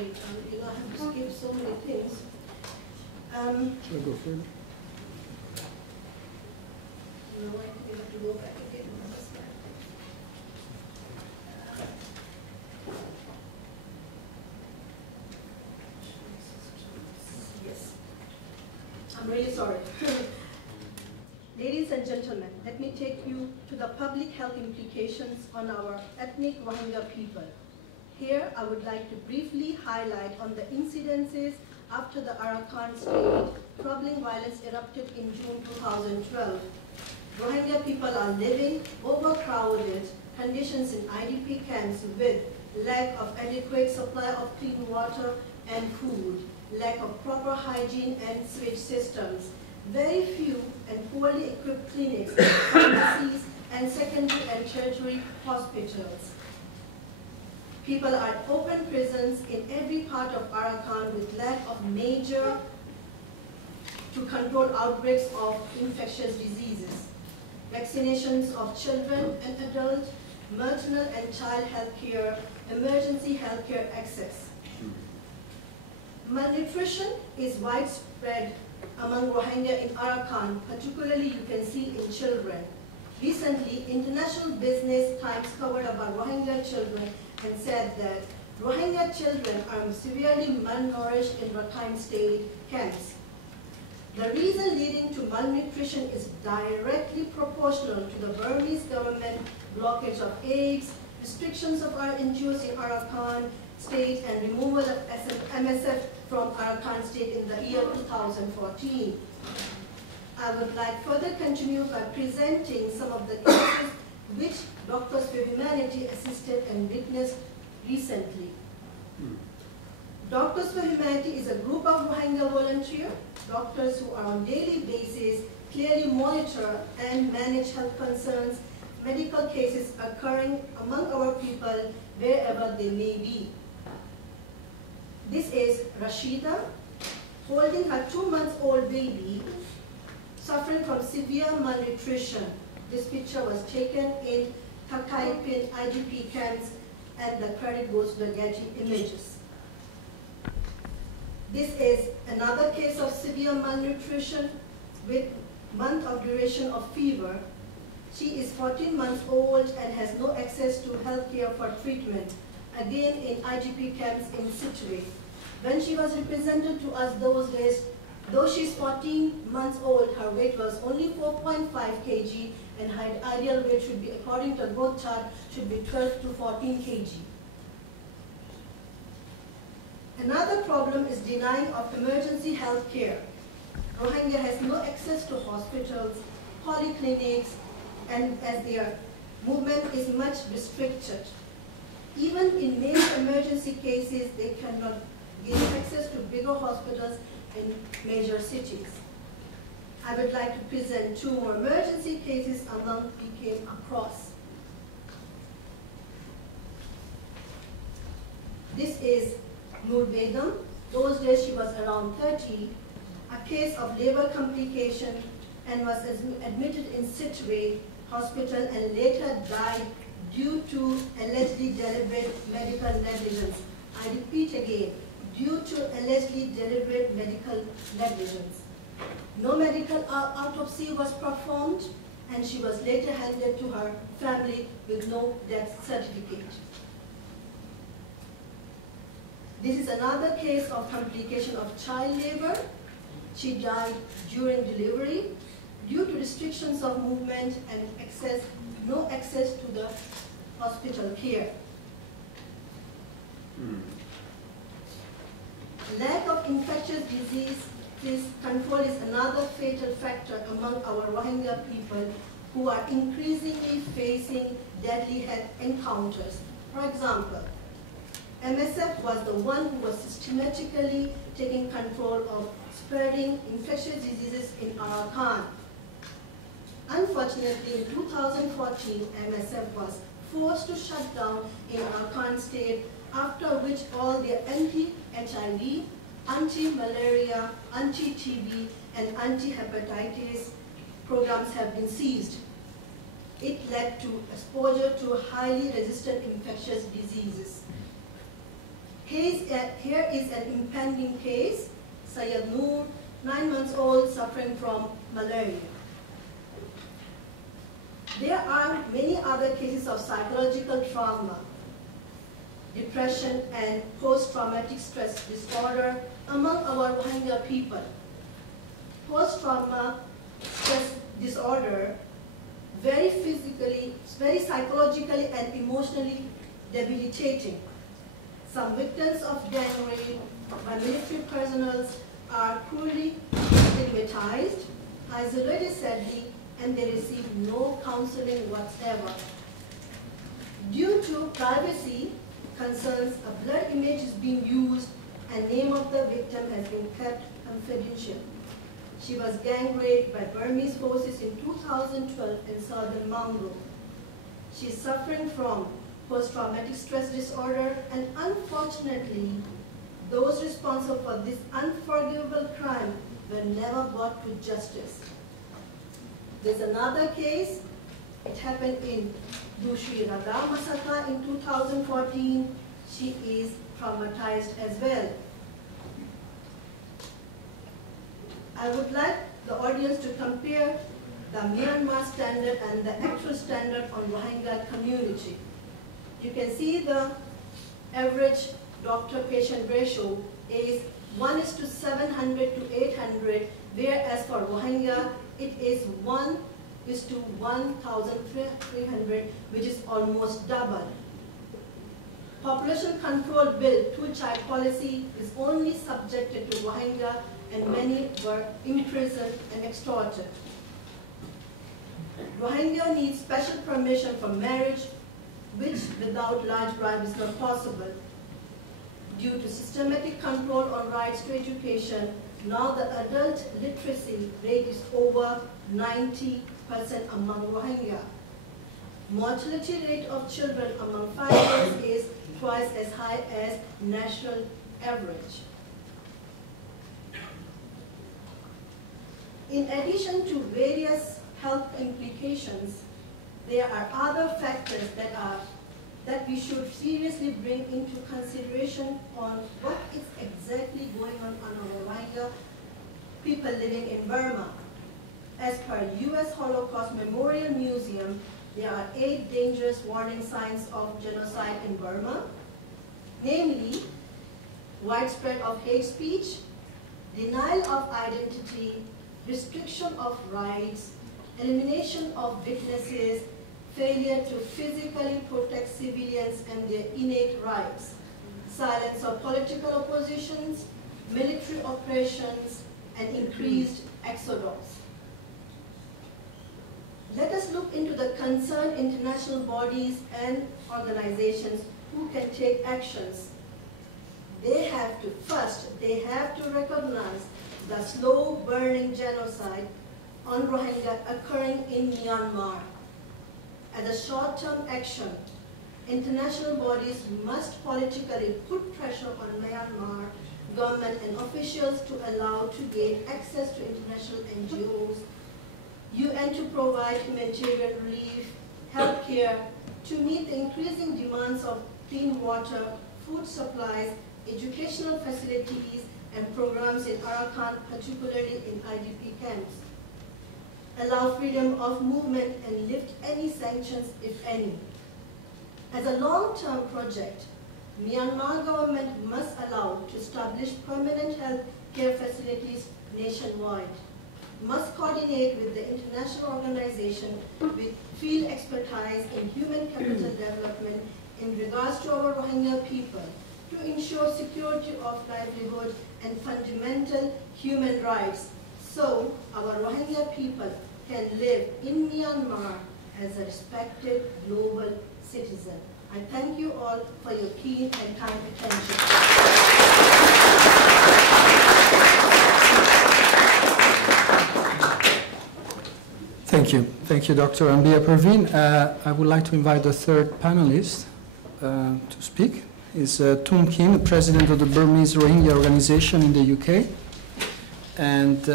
sorry. I have to skip so many things. Should I go further? No, I think we have to go back again. Yes. I'm really sorry. Ladies and gentlemen, let me take you to the public health implications on our ethnic Rohingya people. Here, I would like to briefly highlight on the incidences after the Arakan state troubling violence erupted in June 2012. Rohingya people are living overcrowded conditions in IDP camps with lack of adequate supply of clean water and food, lack of proper hygiene and sewage systems, very few and poorly equipped clinics, pharmacies, and secondary and tertiary hospitals. People are at open prisons in every part of Arakan with lack of measure to control outbreaks of infectious diseases, vaccinations of children and adults, maternal and child health care, emergency health care access. Malnutrition is widespread among Rohingya in Arakan, particularly you can see in children. Recently, International Business Times covered about Rohingya children and said that Rohingya children are severely malnourished in Rakhine State camps. The reason leading to malnutrition is directly proportional to the Burmese government blockage of AIDS, restrictions of our NGOs in Arakan State, and removal of MSF from Arakan State in the year 2014. I would like further continue by presenting some of the cases which Doctors for Humanity assisted and witnessed recently. Doctors for Humanity is a group of Rohingya volunteers, doctors who are on daily basis clearly monitor and manage health concerns, medical cases occurring among our people wherever they may be. This is Rashida holding her 2-month-old baby suffering from severe malnutrition. This picture was taken in Thakaipin IDP camps, and the credit goes to the Getty Images. This is another case of severe malnutrition with month of duration of fever. She is 14 months old and has no access to health care for treatment, again in IDP camps in Situate. When she was represented to us those days, though she's 14 months old, her weight was only 4.5 kg, and her ideal weight should be, according to the growth chart, should be 12 to 14 kg. Another problem is denying of emergency health care. Rohingya has no access to hospitals, polyclinics, and as their movement is much restricted. Even in major emergency cases, they cannot gain access to bigger hospitals in major cities. I would like to present 2 more emergency cases among we came across. This is Nur Begum. Those days she was around 30, a case of labor complication, and was admitted in Situate Hospital and later died due to allegedly deliberate medical negligence. I repeat again, due to allegedly deliberate medical negligence. No medical autopsy was performed, and she was later handed to her family with no death certificate. This is another case of complication of child labor. She died during delivery due to restrictions of movement and no access to the hospital care. Lack of infectious disease control is another fatal factor among our Rohingya people who are increasingly facing deadly health encounters. For example, MSF was the one who was systematically taking control of spreading infectious diseases in Arakan. Unfortunately, in 2014, MSF was forced to shut down in Arakan State, after which all their anti-HIV, anti-malaria, anti-TB, and anti-hepatitis programs have been seized. It led to exposure to highly resistant infectious diseases. Here is an impending case, Sayed Noor, 9 months old, suffering from malaria. There are many other cases of psychological trauma, depression, and post-traumatic stress disorder among our Rohingya people. Post-trauma stress disorder, very physically, very psychologically and emotionally debilitating. Some victims of gang rape by military personnel are cruelly stigmatized, isolated sadly, and they receive no counseling whatsoever. Due to privacy concerns, a blood image is being used and name of the victim has been kept confidential. She was gang raped by Burmese forces in 2012 in southern Mongolia. She is suffering from post-traumatic stress disorder, and unfortunately, those responsible for this unforgivable crime were never brought to justice. There's another case. It happened in Dushi Radha Masaka in 2014. She is traumatized as well. I would like the audience to compare the Myanmar standard and the actual standard on Rohingya community. You can see the average doctor-patient ratio is 1:700 to 800, whereas for Rohingya it is 1:1,300, which is almost double. Population control bill, two-child policy, is only subjected to Rohingya, and many were imprisoned and extorted. Rohingya needs special permission for marriage, which without large bribe is not possible. Due to systematic control on rights to education, now the adult literacy rate is over 90% among Rohingya. Mortality rate of children among 5 years is twice as high as national average. In addition to various health implications, there are other factors that we should seriously bring into consideration on what is exactly going on our Rohingya people living in Burma. As per US Holocaust Memorial Museum, there are 8 dangerous warning signs of genocide in Burma, namely widespread of hate speech, denial of identity, restriction of rights, elimination of witnesses, failure to physically protect civilians and their innate rights, silence of political oppositions, military operations, and increased exodus. Let us look into the concerned international bodies and organizations who can take actions. They have to recognize the slow burning genocide on Rohingya occurring in Myanmar. As a short-term action, international bodies must politically put pressure on Myanmar government and officials to allow to gain access to international NGOs, UN to provide humanitarian relief, healthcare, to meet the increasing demands of clean water, food supplies, educational facilities, and programs in Arakan, particularly in IDP camps. Allow freedom of movement and lift any sanctions, if any. As a long-term project, Myanmar government must allow to establish permanent health care facilities nationwide, must coordinate with the international organization with field expertise in human capital development in regards to our Rohingya people to ensure security of livelihood and fundamental human rights so our Rohingya people can live in Myanmar as a respected global citizen. I thank you all for your keen and kind attention. Thank you. Thank you, Dr. Ambia Perveen. I would like to invite the third panelist to speak. Is Tun Khin, president of the Burmese Rohingya organization in the UK. And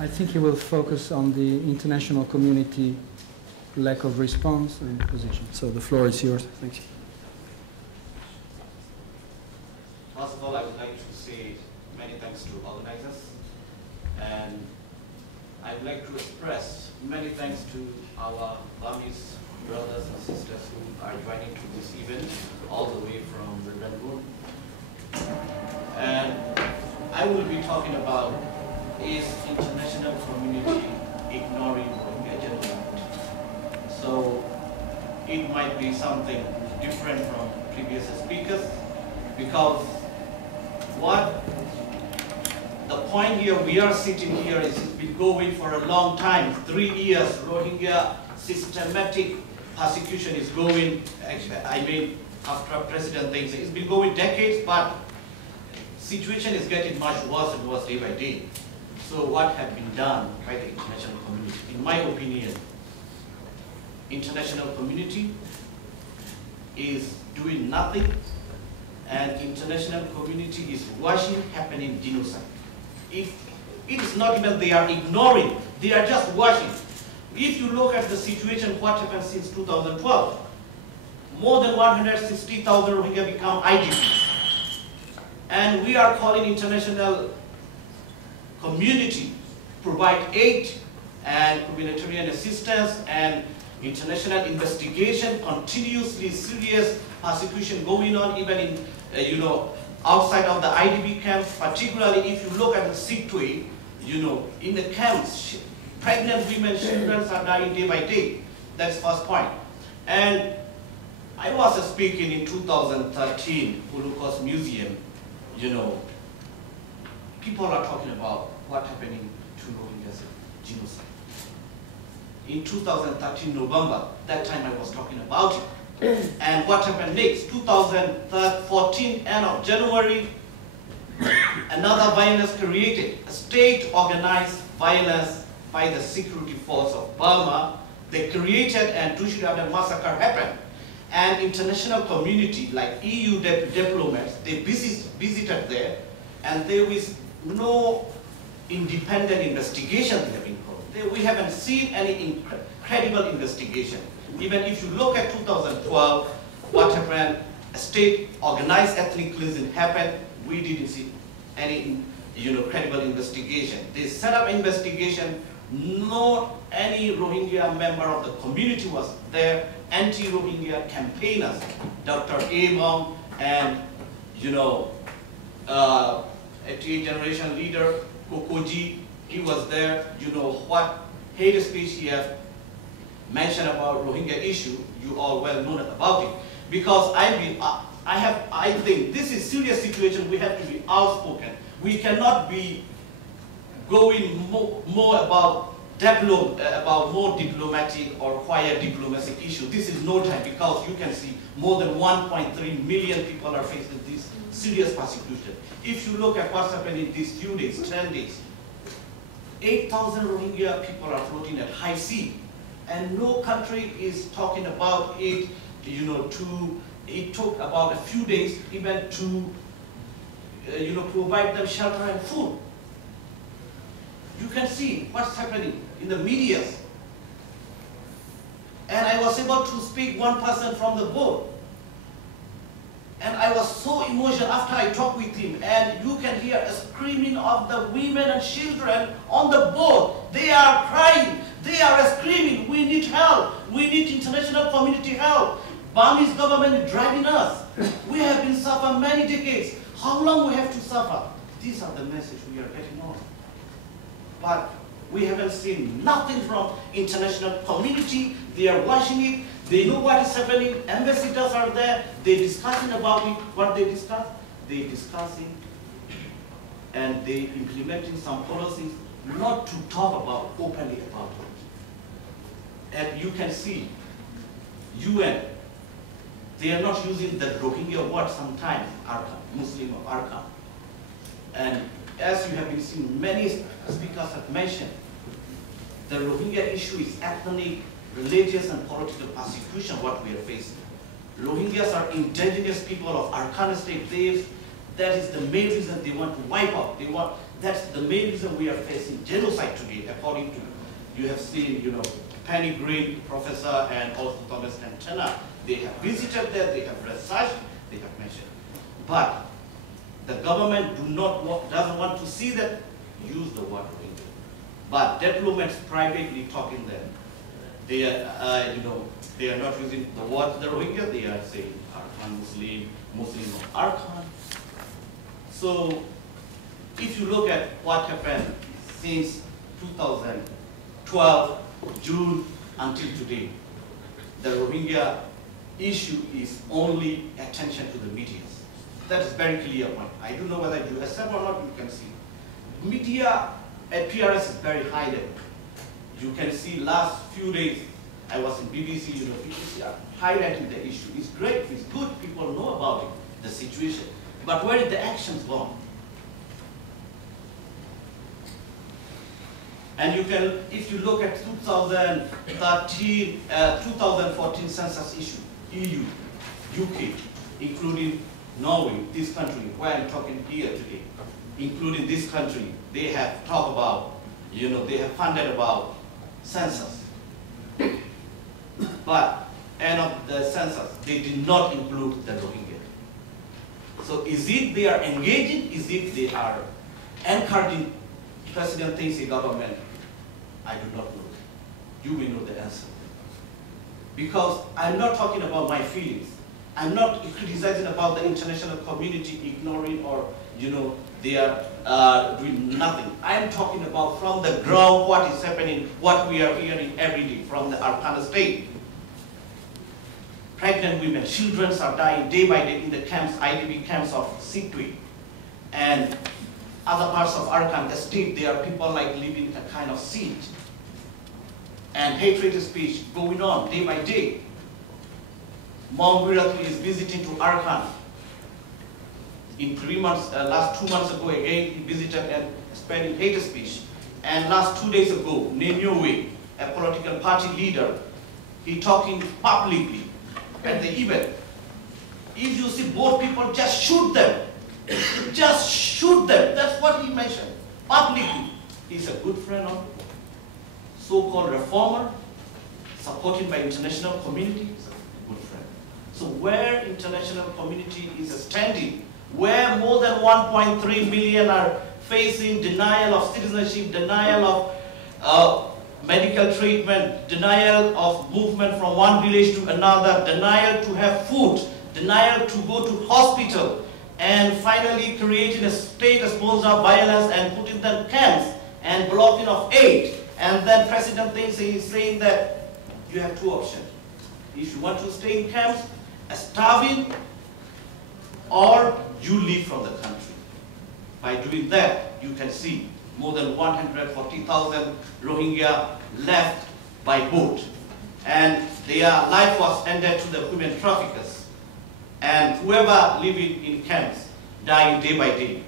I think he will focus on the international community lack of response and position. So the floor is yours. Thank you. of all, I would like to say many thanks to organizers, and I would like to express many thanks to our Burmese brothers and sisters who are joining to this event all the way from the Rangoon. And I will be talking about is international community ignoring Rohingya genocide. So it might be something different from previous speakers, because what the point here, we are sitting here, is it's been going for a long time, 3 years. Rohingya systematic persecution is going, I mean, after President thinks it's been going decades, but situation is getting much worse and worse day by day. So what has been done by the international community? In my opinion, international community is doing nothing, and international community is watching happening genocide. If it is not even they are ignoring, they are just watching. If you look at the situation, what happened since 2012, more than 160,000 Rohingya become IDPs. And we are calling international community provide aid and humanitarian assistance and international investigation, continuously serious persecution going on even in, outside of the IDP camps, particularly if you look at the Sikhtwe, in the camps, pregnant women, children are dying day by day. That's first point. And I was speaking in 2013, Holocaust Museum, people are talking about what happening to Rohingyas genocide. In 2013 November, that time I was talking about it. And what happened next? 2014, end of January, another violence created, a state-organized violence by the security force of Burma. They created, and Tushidaden massacre happened. And international community, like EU diplomats, they visited there, and there was no independent investigation they have been called. We haven't seen any credible investigation. Even if you look at 2012, what happened, a state-organized ethnic cleansing happened, we didn't see any credible investigation. They set up investigation, not any Rohingya member of the community was there, anti-Rohingya campaigners, Dr. Among and, a generation leader, Kokoji, he was there. What hate speech he has mentioned about Rohingya issue, you all well know about it. Because I think this is serious situation, we have to be outspoken. We cannot be going more about more diplomatic or quiet diplomatic issue. This is no time, because you can see more than 1.3 million people are facing this serious persecution. If you look at what's happening in these few days, 10 days, 8,000 Rohingya people are floating at high sea, and no country is talking about it. It took about a few days even to, provide them shelter and food. You can see what's happening in the media. And I was able to speak one person from the boat. And I was so emotional after I talked with him. And you can hear a screaming of the women and children on the boat. They are crying. They are screaming. We need help. We need international community help. Burmese government is driving us. We have been suffering many decades. How long we have to suffer? These are the message we are getting on. But we haven't seen nothing from international community. They are watching it. They know what is happening. Ambassadors are there. They're discussing about it. What they discuss? They're discussing and they implementing some policies not to talk about openly about it. And you can see UN, they are not using the Rohingya word sometimes, Arkham, Muslim or Arkham. And as you have been seeing, many speakers have mentioned, the Rohingya issue is ethnic, religious and political persecution what we are facing. Rohingyas are indigenous people of Arakan state. That is the main reason they want to wipe out. That's the main reason we are facing genocide today, according to, you have seen, Penny Green, professor, and also Thomas Antenna. They have visited there, they have researched, they have mentioned. But The government doesn't want to see that, use the word Rohingya. But diplomats privately talking them. They are, they are not using the word the Rohingya, they are saying Arkan Muslim or Arkan. So, if you look at what happened since 2012, June until today, the Rohingya issue is only attention to the media. That is very clear point. I don't know whether you accept or not, you can see. Media appearance is very high level. You can see last few days, I was in BBC, BBC are highlighting the issue. It's great, it's good, people know about it, the situation. But where is the actions gone? And you can, if you look at 2014 census issue, EU, UK, including Norway, this country, where I'm talking here today, including this country, they have talked about, they have funded about census. But end of the census, they did not include the Rohingya. So is it they are engaging? Is it they are encouraging President Thaisei government? I do not know. You will know the answer. Because I'm not talking about my feelings. I'm not criticizing about the international community ignoring or, they are doing nothing. I'm talking about from the ground what is happening, what we are hearing every day from the Arkan state. Pregnant women, children are dying day by day in the camps, IDP camps of Sikri. And other parts of Arkan state, there are people like living a kind of siege. And hatred speech going on day by day. Mom Viratli is visiting to Arkan. In 3 months, last 2 months ago again, he visited and spreading hate speech. And last 2 days ago, Nenyowe, a political party leader, he talking publicly at the event. If you see both people, just shoot them. Just shoot them. That's what he mentioned publicly. He's a good friend of so-called reformer, supported by international community. He's a good friend. So where international community is standing, where more than 1.3 million are facing denial of citizenship, denial of medical treatment, denial of movement from one village to another, denial to have food, denial to go to hospital, and finally creating a state-sponsored violence and putting them camps and blocking of aid. And then President Thaisei is saying that you have two options. If you want to stay in camps, starving, or you leave from the country. By doing that, you can see more than 140,000 Rohingya left by boat. And their life was ended to the human traffickers. And whoever living in camps dying day by day.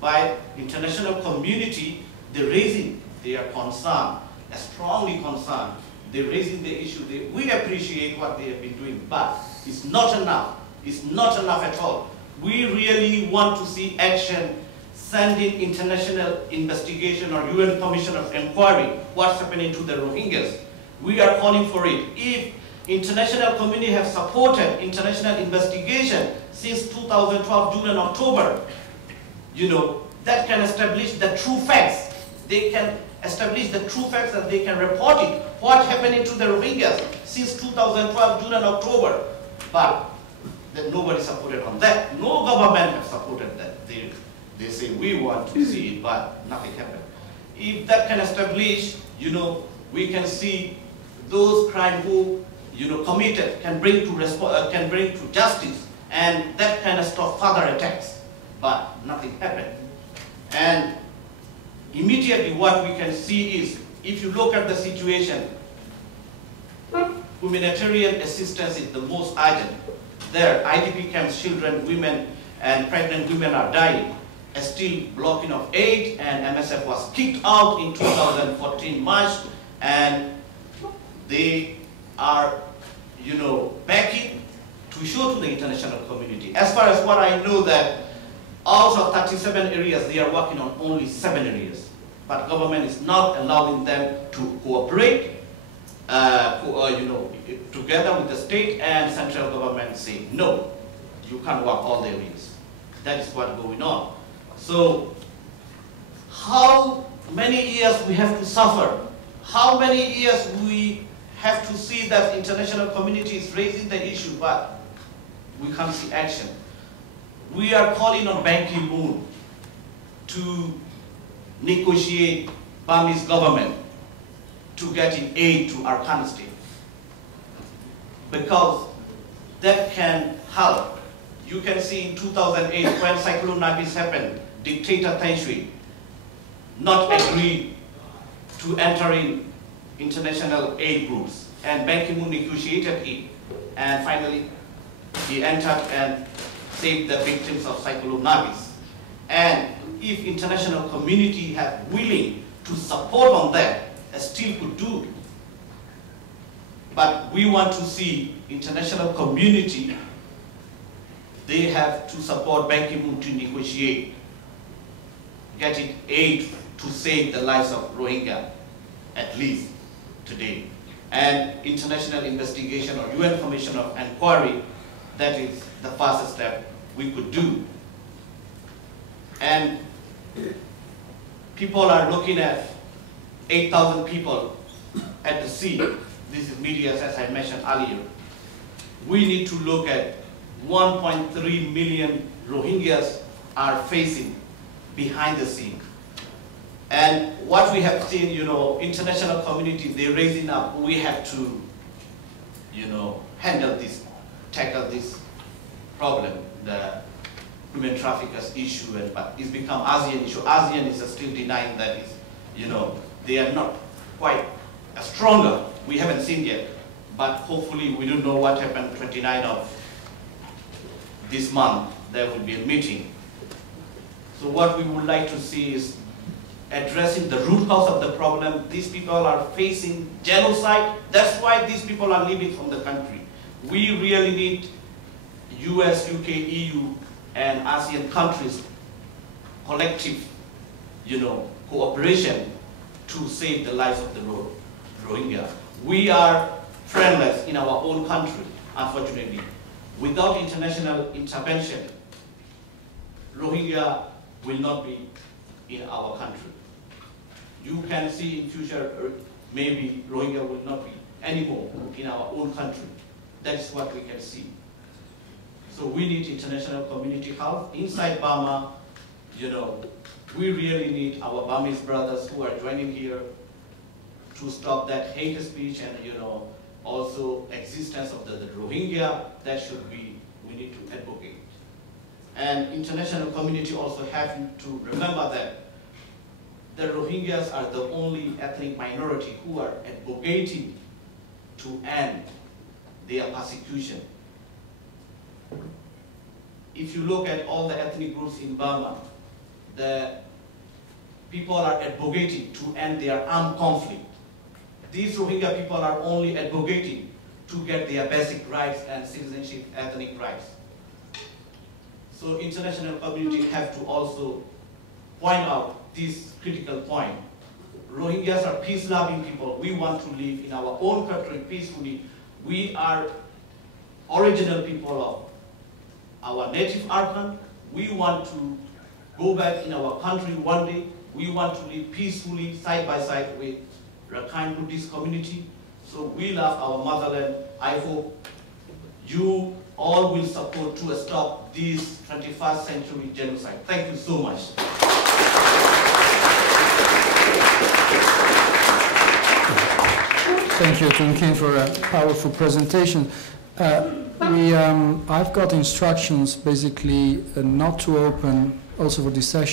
By international community, they're raising their concern, strongly concerned. They're raising the issue. We appreciate what they have been doing, but it's not enough. It's not enough at all. We really want to see action, sending international investigation or UN Commission of Inquiry, what's happening to the Rohingyas. We are calling for it. If international community have supported international investigation since 2012, June and October, that can establish the true facts. They can establish the true facts and they can report it. What happened to the Rohingyas since 2012, June and October. But that nobody supported on that. No government have supported that. They say we want to see it, but nothing happened. If that can establish, we can see those crimes who committed can bring to justice, and that can stop further attacks. But nothing happened. And immediately what we can see is, if you look at the situation, humanitarian assistance is the most urgent. There, IDP camps, children, women, and pregnant women are dying. Still blocking of aid, and MSF was kicked out in 2014 March, and they are, backing to show to the international community. As far as what I know, that out of 37 areas, they are working on only 7 areas. But government is not allowing them to cooperate, together with the state, and central government saying, no, you can't work all the areas. That is what going on. So how many years we have to suffer? How many years we have to see that international community is raising the issue, but we can't see action? We are calling on Ban Ki-moon to negotiate Burmese government to get in aid to Arkan state, because that can help. You can see in 2008 when Cyclone Nabis happened, dictator Than Shwe not agreed to enter in international aid groups, and Ban Ki-moon negotiated it, and finally he entered and saved the victims of Cyclone Nabis. And if international community have willing to support on that, still could do. But we want to see international community, they have to support Ban Ki-moon to negotiate, getting aid to save the lives of Rohingya, at least today. And international investigation or UN Commission of Inquiry, that is the first step we could do. And people are looking at 8,000 people at the sea. This is media, as I mentioned earlier. We need to look at 1.3 million Rohingyas are facing behind the scene. And what we have seen, international community, they're raising up, we have to, handle this, tackle this problem, the human traffickers issue, but it's become ASEAN issue. ASEAN is still denying that they are not quite stronger. We haven't seen yet, but hopefully we don't know what happened 29th of this month. There will be a meeting. So what we would like to see is addressing the root cause of the problem. These people are facing genocide. That's why these people are leaving from the country. We really need US, UK, EU, and ASEAN countries collective, cooperation to save the lives of the Rohingya. We are friendless in our own country, unfortunately. Without international intervention, Rohingya will not be in our country. You can see in future, maybe Rohingya will not be anymore in our own country. That's what we can see. So we need international community help. Inside Burma, we really need our Burmese brothers who are joining here to stop that hate speech and, also existence of the Rohingya. That should be, we need to advocate. And international community also have to remember that the Rohingyas are the only ethnic minority who are advocating to end their persecution. If you look at all the ethnic groups in Burma, the people are advocating to end their armed conflict. These Rohingya people are only advocating to get their basic rights and citizenship, ethnic rights. So international community have to also point out this critical point. Rohingyas are peace-loving people. We want to live in our own country peacefully. We are original people of our native Arkan. We want to go back in our country one day. We want to live peacefully side by side with Rakhine Buddhist community. So we love our motherland. I hope you all will support to stop this 21st century genocide. Thank you so much. Thank you, Tun Khin, for a powerful presentation. I've got instructions basically not to open also for this session.